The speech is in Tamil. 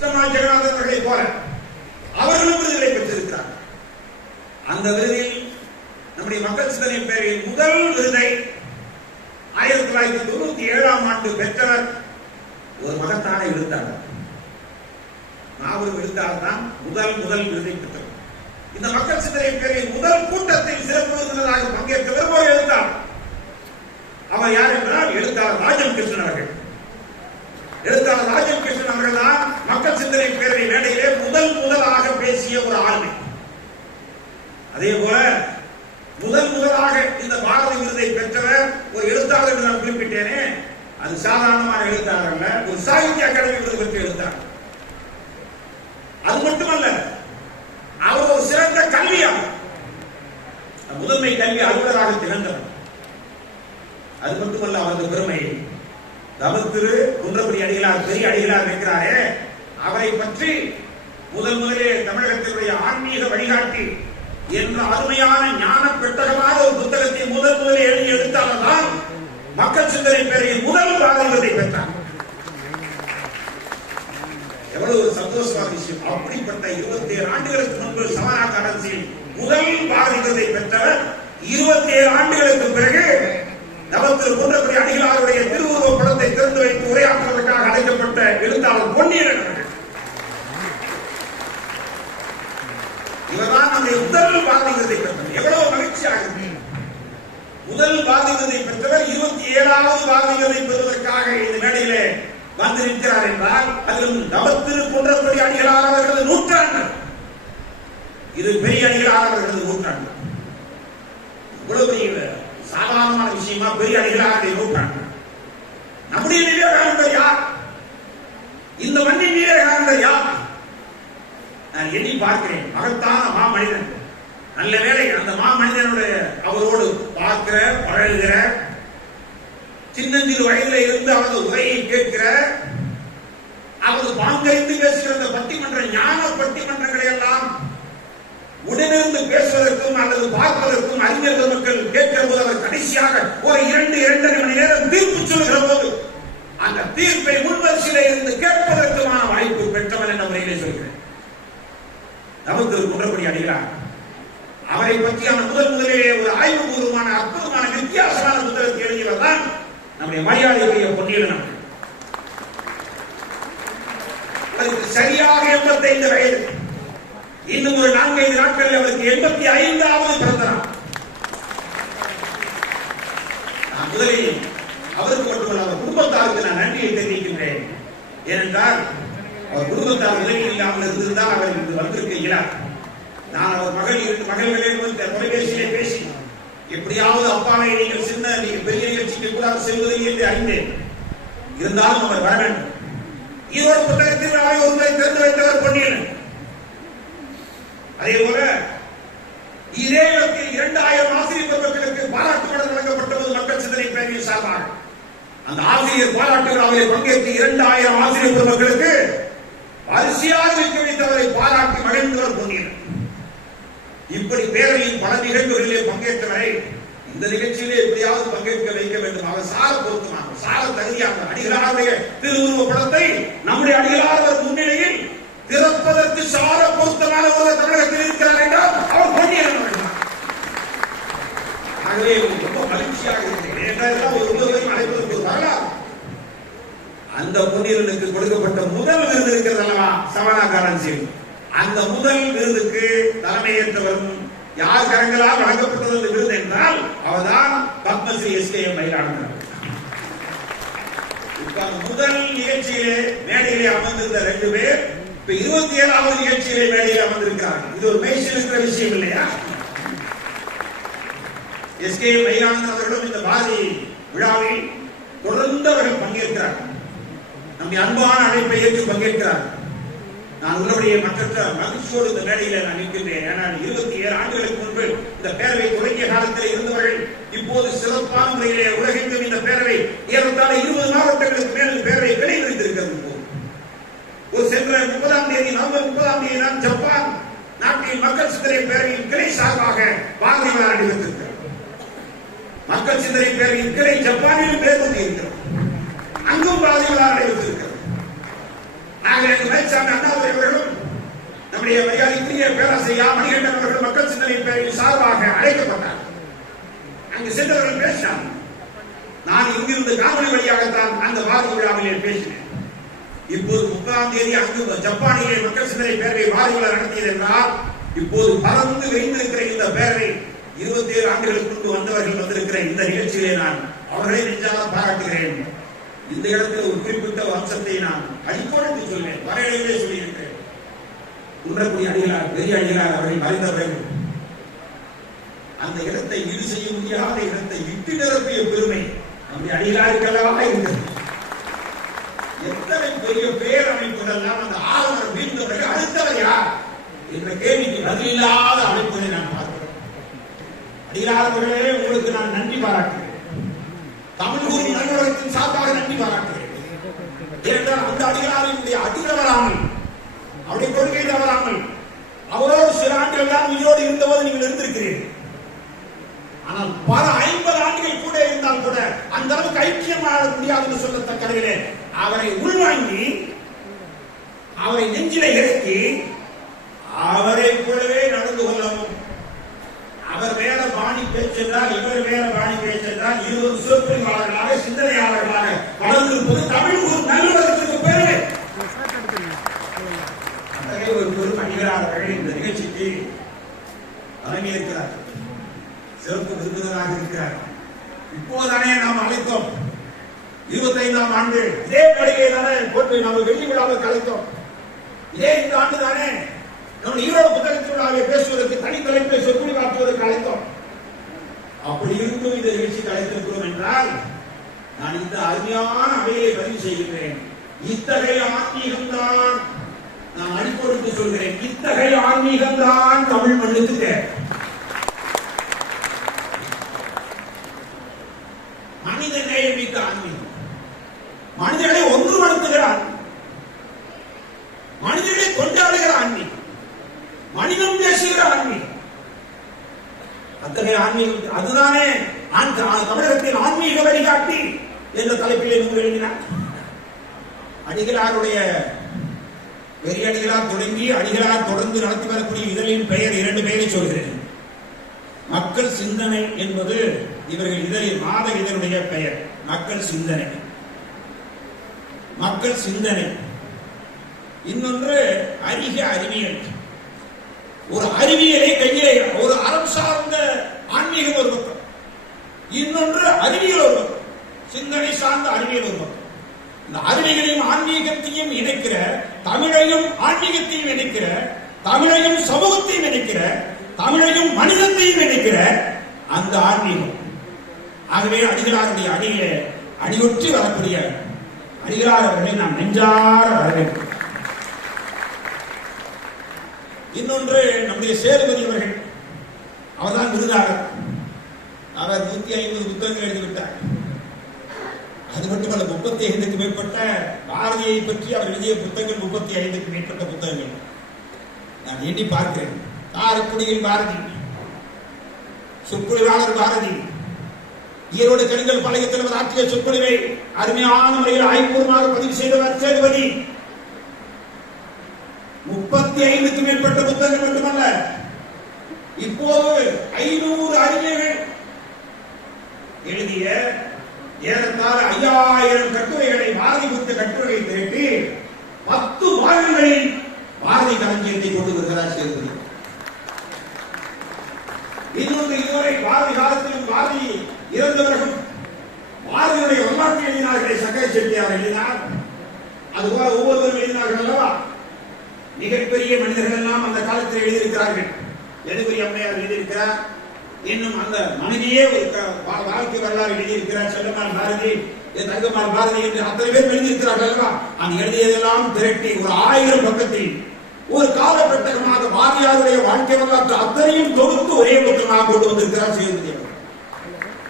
சித்தமா ஜெகநாதன் அவர்களை போல அவர்களும் விருதுகளை பெற்றிருக்கிறார். அந்த விருதில் நம்முடைய மக்கள் சிந்தனை பேரில் முதல் விருதை 1997 பெற்றவர் ஒரு மகத்தான எழுத்தாளர். நாவல் எழுத்தாளர் தான் முதல் விருதை பெற்றவர். இந்த மக்கள் சிந்தனை பேரில் முதல் கூட்டத்தில் சிறப்பு விருந்தினராக பங்கேற்றவர் ஒரு எழுத்தாளர். அவர் யார் என்றால் எழுத்தாளர் ராஜம் கிருஷ்ணன் அவர்கள். எழுத்தாளர் ராஜம் கிருஷ்ணன் அவர்கள் தான் மக்கள் சிந்தனை பேரவை மேடையிலே முதலாக பேசிய ஒரு ஆளுமை. அதே போல முதலாக இந்த பாரதி விருதை பெற்றவர் ஒரு எழுத்தாளர் என்று நான் குறிப்பிட்டேனே, அது சாதாரணமான எழுத்தாளர் அல்ல, ஒரு சாகித்ய அகாடமி விருது பெற்ற எழுத்தாளர். அது மட்டுமல்ல, அவர் ஒரு சிறந்த கல்வியாளர், முதன்மை கல்வி அலுவலராக திகழ்ந்தவர். அது மட்டுமல்ல, அவரது பெருமை தவத்திரு குன்றக்குடி அடிகளார், பெரிய அடிகளார் இருக்கிறாரே, அவரை பற்றி முதலிலே தமிழகத்தினுடைய ஆன்மீக வழிகாட்டி என்ற அருமையான ஞான பெட்டகமான ஒரு புத்தகத்தை முதலில் எழுதி எழுத்தாளர் தான் மக்கள் சிந்தனை பேரையில் முதல் பாரதியை பெற்றார். எவ்வளவு ஒரு சந்தோஷமான விஷயம். அப்படிப்பட்ட 27 ஆண்டுகளுக்கு முன்பு சமனா கரன்சியில் முதல் பாரதியை பெற்றவர் 27 ஆண்டுகளுக்கு பிறகு நவத்திரு குன்றக்குடி அடிகளாருடைய திருவுருவ படத்தை திறந்து வைத்து உரையாற்றுவதற்காக அழைக்கப்பட்ட எழுத்தாளர் பொன்னியன் அவர்கள். இவர்தான் நம்முடைய முதல் பாரதி விருதை பெற்றவர். எவ்வளவு மகிழ்ச்சியாக இருக்கு. முதல் பாரதி விருதை பெற்றவர் 27வது பாரதி விருதை பெறுவதற்காக இந்த மேடையிலே வந்து நிற்கிறார் என்றால் அதிலும் நவத்திரு குன்றக்குடி அடிகளார் அவர்களது நூற்றாண்டு, இது பெரிய அடிகளார் அவர்களது நூற்றாண்டு. இவ்வளவு சாதாரணமான விஷயமா பெரிய அடிகளாருடைய நூற்றாண்டு. நம்முடைய விவேகானந்தர் யார்? இந்த மண்ணின் விவேகானந்தர் யார்? நான் எண்ணி பார்க்கிறேன். மகத்தான மாமனிதன். நல்ல வேளை அந்த மாமனிதனுடைய அவரோடு பார்க்கிற, பழகுகிற, சின்னஞ்சிறு வயதில் இருந்து அவரது உரையை கேட்கிற, அவரது பாங்கறிந்து பேசுகிற அந்த பட்டிமன்ற ஞான பட்டிமன்றங்களை எல்லாம் உடனிருந்து பேசுவதற்கும் அல்லது பார்ப்பதற்கும் அறிஞர்கள் மக்கள் கேட்கிற போது அவர் கடைசியாக ஒரு 2-2.5 மணி நேரம் தீர்ப்பு சொல்கிற போது அந்த தீர்ப்பை முன்வரிசையிலே இருந்து கேட்பதற்குமான வாய்ப்பு பெற்றவன் என்ற முறையிலே சொல்கிறேன். நவத்திரு குன்றக்குடி அடிகளார் அவரை பற்றியான முதலிலே ஒரு ஆய்வுபூர்வமான அற்புதமான வித்தியாசமான புத்தகத்தை எழுதியவர் தான் நம்முடைய மரியாதைக்குரிய பொன்னியன் அவர்கள். அவருக்கு சரியாக 85 வயது. இன்னும் ஒரு 4-5 நாட்களில் அவருக்கு 85வது பிறந்த நாள். நான் முதலில் அவருக்கு மட்டுமல்ல அவர் குடும்பத்தாருக்கு நான் நன்றியை தெரிவிக்கின்றேன். ஏனென்றால் அவர் குடும்பத்தார் உதவி இல்லாமல் இருந்திருந்தால் அவர் இங்கு வந்திருக்க இயலாது. நான் அவர் மகள்களே தொலைபேசியிலே பேசி எப்படியாவது அப்பாவை நீங்கள் பெரிய நிகழ்ச்சிக்கு கூட செல்வதில்லை என்று அறிந்தேன். இருந்தாலும் அவர் வர வேண்டும். ஈரோடு புத்தகத்தில் அவை ஒன்றை திறந்து வைத்தவர் பொன்னியன். அதே போல இதே 2000 ஆசிரியர் பெருமக்களுக்கு பாராட்டு படம் வழங்கப்பட்டது மக்கள் சிந்தனை பேரவையின் சார்பாக. அந்த ஆசிரியர் பாராட்டு விழாவில் பங்கேற்று 2000 ஆசிரியர் பெருமக்களுக்கு வரிசையாக வைக்க வைத்தவரை பாராட்டி மகிழ்ந்தவர் பொன்னியன். இப்படி பேரவையின் பல நிகழ்வுகளிலே பங்கேற்றவரை இந்த நிகழ்ச்சியிலே எப்படியாவது பங்கேற்க வைக்க வேண்டும். அவர் சார பொருத்தமாக, சார தகுதியாக அடிகளாருடைய திருவுருவ படத்தை நம்முடைய அடிகளார் முன்னிலையில் திறப்பதற்கு சார பொருத்தமான ஒரு தமிழகத்தில் இருக்கிறார் என்றால் அவர் பொன்னியன் அவர்கள். ஆகவே ரொம்ப மகிழ்ச்சியாக இருக்கிறேன். ஒருவரையும் அழைப்பதற்கு ஒரு வரலாறு. அந்த பொன்னியனுக்கு கொடுக்கப்பட்ட முதல் விருது இருக்கிறது அல்லவா, சமனா கரன்சியில். அந்த முதல் விருதுக்கு தலைமையேற்றவரும் யார் கரங்களால் வழங்கப்பட்டது அந்த விருது என்றால் அவர்தான் பத்மஸ்ரீ எஸ்.கே.எம். மயிலாடுதுறை. முதல் நிகழ்ச்சியிலே மேடையிலே அமர்ந்திருந்த 2 பேர் இப்ப 27வது நிகழ்ச்சியிலே மேடையில் அமர்ந்திருக்கிறார்கள். இது ஒரு மெய்சில் இருக்கிற விஷயம் இல்லையா? எஸ்.கே.எம். மயிலாடுதுறை அவர்களும் இந்த பாரதி விழாவில் தொடர்ந்து அவர்கள் பங்கேற்கிறார்கள். நம்முடைய அன்பான அழைப்பை ஏற்று பங்கேற்கிறார்கள். நான் உள்ளபடியே மற்ற மகிழ்ச்சியோடு இந்த மேடையில் நான் நிற்கின்றேன். ஏனால் 27 ஆண்டுகளுக்கு முன்பு இந்த பேரவை தொடங்கிய காலத்தில் இருந்தவர்கள் இப்போது சிறப்பான முறையிலே உலகெங்கும் இந்த பேரவை ஏறத்தாழ 20 மாவட்டங்களுக்கு மேல் பேரவை வெளிவந்திருக்கிறது. ஒரு சென்ற 30ஆம் தேதி நவம்பர் 30ஆம் தேதி தான் ஜப்பான் நாட்டில் மக்கள் சிந்தனை பேரவையின் கிளை சார்பாக பாரதி விழா நடைபெற்றிருக்கிறது. மக்கள் சிந்தனை பேரவையின் கிளை ஜப்பானிலும் பேர் கொண்டு இருக்கிறது. அங்கும் பாரதி விழா நடைபெற்றிருக்கிறது. நாங்கள் மயில்சாமி அண்ணாதுரை அவர்களும் நம்முடைய மரியாதைக்குரிய பேராசிரியர் மணிகண்டன் அவர்கள் மக்கள் சிந்தனை பேரில் சார்பாக அழைக்கப்பட்டார். அங்கு சென்றவர்கள் பேசினார். நான் இங்கிருந்து காணொலி வழியாகத்தான் அந்த வார விழாவிலே பேசினேன். இப்போது 30ஆம் தேதி அங்கு ஜப்பானிலே மக்கள் சிந்தனை பேரவை வாரிகள் நடத்தியது என்றால், இப்போது பறந்து விரிந்திருக்கிற இந்த பேரவை 27 ஆண்டுகளுக்கு முன்பு வந்தவர்கள் வந்திருக்கிற இந்த நிகழ்ச்சியிலே நான் அவர்களை நெஞ்சாக பாராட்டுகிறேன். இந்த இடத்தில் ஒரு குறிப்பிட்ட அம்சத்தை நான் அடிக்கோடு சொல்வேன், வரையிலே சொல்லியிருக்கிறேன். குன்றக்குடி அடிகளார், பெரிய அடிகளார் அவர்கள் மறைந்தவர்கள் அந்த இடத்தை ஈடு செய்ய முடியாத இடத்தை விட்டு நிரப்பிய பெருமை நம்முடைய அடிகளாருக்கெல்லாம் இருக்கிறது. எத்தனை பெரிய பேரமைப்புகள் அந்த ஆளுநர் வீழ்ந்தவர்கள் அடுத்தவர் யார் என்ற கேள்விக்கு பதிலில்லாத அமைப்புகளை நான் பார்க்கிறேன். அடிகளாரவர்களே, உங்களுக்கு நான் நன்றி பாராட்டுகிறேன். தமிழ் கூறி நல்வரகத்தின் சார்பாக நன்றி பாராட்டுகிறேன். ஏனென்றால் அந்த அடிகளாரினுடைய அடிகளவராமல், அவருடைய கொள்கை தவறாமல், அவரோடு சில ஆண்டுகள் தான் உயிரோடு இருந்தபோது நீங்கள் இருந்திருக்கிறீர்கள். ஆனால் பல 50 ஆண்டுகள் கூட இருந்தால் கூட அந்த அளவுக்கு ஐக்கியமாக முடியாது சொல்லத்தக்கவர்களே, அவரை உள்வாங்கி அவரை நெஞ்சிலை இறக்கி அவரை போலவே நடந்து கொள்ளவும். அவர் வேற பாணி பேச்சென்றால் இவர் வேற பாணி பேச்சென்றால் இருவரும் சொற்பொழிவாளர்களாக சிந்தனையாளர்களாக வளர்ந்திருப்பது தமிழ் ஒரு நல்லுலகத்திற்கு பெருமை. அத்தகைய ஒரு பெரும் அணிகளாளர்கள் இந்த நிகழ்ச்சிக்கு தலைமையேற்கிறார், சிறப்பு விருந்தினராக இருக்கிறார். இப்போதானே நாம் அழைத்தோம், 25ஆம் ஆண்டு இதே படுகை தானே போட்டு நம்ம வெள்ளி விழாவுக்கு அழைத்தோம். இதே இந்த ஆண்டு தானே நம்ம ஈரோடு புத்தகத்தின் விழாவை பேசுவதற்கு தனித்தலைப்பை சொற்பொழிவாற்றுவதற்கு அழைத்தோம். அப்படி இருந்தும் இந்த நிகழ்ச்சிக்கு அழைத்திருக்கிறோம் என்றால் நான் இந்த அருமையான அவையை பதிவு செய்கின்றேன். இத்தகைய ஆன்மீகம்தான், நான் அடிக்கொடுத்து சொல்கிறேன், இத்தகைய ஆன்மீகம்தான் தமிழ் மண்ணுக்கு தேவை. மனித நேயம் மிக்க ஆன்மீகம், மனிதர்களை ஒன்றுபடுத்துகிற ஆன்மீகம், மனிதர்களை கொண்டாடுகிற ஆன்மீகம், மனிதம் பேசுகிற ஆன்மீகம். அத்தகைய ஆன்மீகம் அதுதானே தமிழகத்தின் ஆன்மீக வழிகாட்டி என்ற தலைப்பிலே நூல் எழுதினார். அடிகளாருடைய பெரிய அடிகளார் தொடங்கி அடிகளார் தொடர்ந்து நடத்தி வரக்கூடிய இதழின் பெயர் 2 பெயரை சொல்கிறேன். மக்கள் சிந்தனை என்பது இவர்கள் இதழில் மாத இதழுடைய பெயர். மக்கள் சிந்தனை, மக்கள் சிந்தனை. இன்னொன்று அறிக அறிவியல். ஒரு அறிவியலை கையிலே, ஒரு அறம் சார்ந்த ஆன்மீகம் ஒரு பக்கம், இன்னொன்று அறிவியல் ஒரு பக்கம், சிந்தனை சார்ந்த அறிவியல் ஒரு பக்கம். இந்த அறிவியலையும் ஆன்மீகத்தையும் இணைக்கிற, தமிழையும் ஆன்மீகத்தையும் இணைக்கிற, தமிழையும் சமூகத்தையும் இணைக்கிற, தமிழையும் மனிதத்தையும் இணைக்கிற அந்த ஆன்மீகம். ஆகவே அடிகளாருடைய அணியிலே அணியொற்றி வரக்கூடிய அடிகளார் அவர்களை நாம் நெஞ்சார வரவேற்கிறோம். இன்னொன்று நம்முடைய சேதுபதி அவர்கள், அவர்தான் விருதாளர். அவர் 150 புத்தகங்கள் எழுதிவிட்டார். அது மட்டுமல்ல, 35க்கு மேற்பட்ட பாரதியை பற்றி அவர் எழுதிய புத்தகங்கள் 35க்கு மேற்பட்ட புத்தகங்கள் நான் எண்ணி பார்க்கிறேன். காரைக்குடியில் பாரதி, சொற்பொழிவாளர் பாரதி, ஈரோடு கலிங்கல் பழைய தலைவர் ஆற்றிய சொற்பொழிவை அருமையான முறையில் ஆய்வுபூர்வமாக பதிவு செய்தவர் சேதுபதி. 35க்கு மேற்பட்ட புத்தகங்கள் மட்டுமல்ல, இப்போது 500 அறிஞர்கள் எழுதிய ஏறத்தாழ 5000 கட்டுரைகளை, பாரதி குறித்த கட்டுரையை திரட்டி 10 வாரங்களில் பாரதி களஞ்சியத்தை கொண்டு வருகிறார் சேதுபதி. இன்னொன்று, இதுவரை பாரதி காலத்திலும் பாரதி இறந்தவர்களும் பாரதியுடைய வரலாற்று எழுதினார்களே, சக்கரை செட்டியார் எழுதினார், அதுபோல ஒவ்வொருவரும் எழுதினார்கள் அல்லவா. மிகப்பெரிய மனிதர்கள் எல்லாம் அந்த காலத்தில் எழுதியிருக்கிறார்கள். எதுபெரிய அம்மையார் எழுதியிருக்கிறார், இன்னும் அந்த மனைவியே ஒரு வாழ்க்கை வரலாறு எழுதியிருக்கிறார், செல்லம்மாள் பாரதி, தங்கம்மாள் பாரதி என்று அத்தனை பேர் எழுதியிருக்கிறார்கள் அல்லவா. அந்த எழுதியதெல்லாம் திரட்டி ஒரு 1000 பக்கத்தில் ஒரு காலகட்டமாக பாரதியாருடைய வாழ்க்கை வரலாற்று அத்தனையும் தொகுத்து ஒரே புத்தகமாக கொண்டு வந்திருக்கிறார் சேதுபதி.